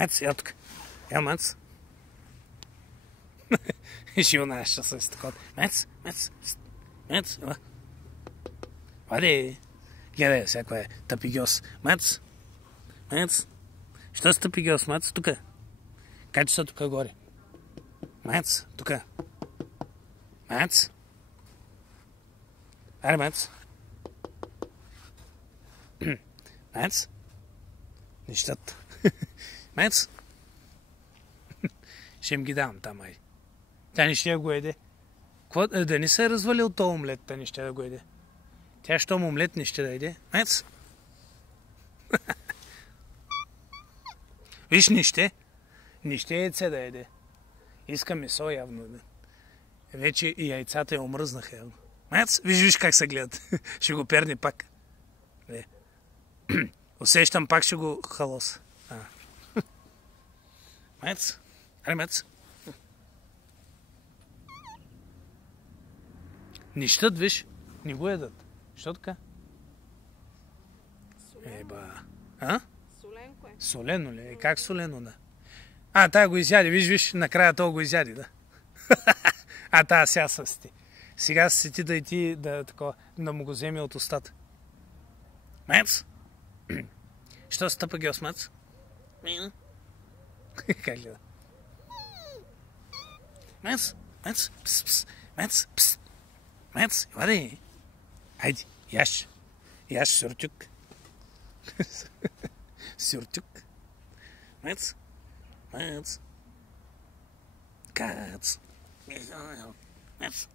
Мец, я тук. Я, Мец. Ще юнаеш с такова. Мец, ела. Вади. Гледай, всяко е тъпигьос. Мец. Що си тъпигьос, Мец? Тука. Качи се тука горе. Мец, тука. Мец. Аре, Мец. Мец. Нищата. Мец. Ще им ги давам там, ай. Тя не ще го еде. Да не се е развалил този омлет, та не ще да го еде. Тя, щом омлет не ще да еде. Мец. Виж, не ще яйце да еде. Иска месо явно. Да. Вече и яйцата я омръзнаха явно. Мец, виж как се гледат. Ще го перне пак. Усещам, пак ще го халоса. Мец. Аре, Мец. Не щат, виж. Не го едат. Що така? Еба. Соленко е. Солено ли? Как солено, да? Тая го изяде. Виж, накрая това го изяде, да. Тая ся състи. Сега се сети да и ти да му го вземе от устата. Мец? Що се тъпа геос, Мец? Как гледа? Мец? Мец, вади. Хайде, яш. Яш, сюртюк. Сюртюк. Мец. Кац. Мец.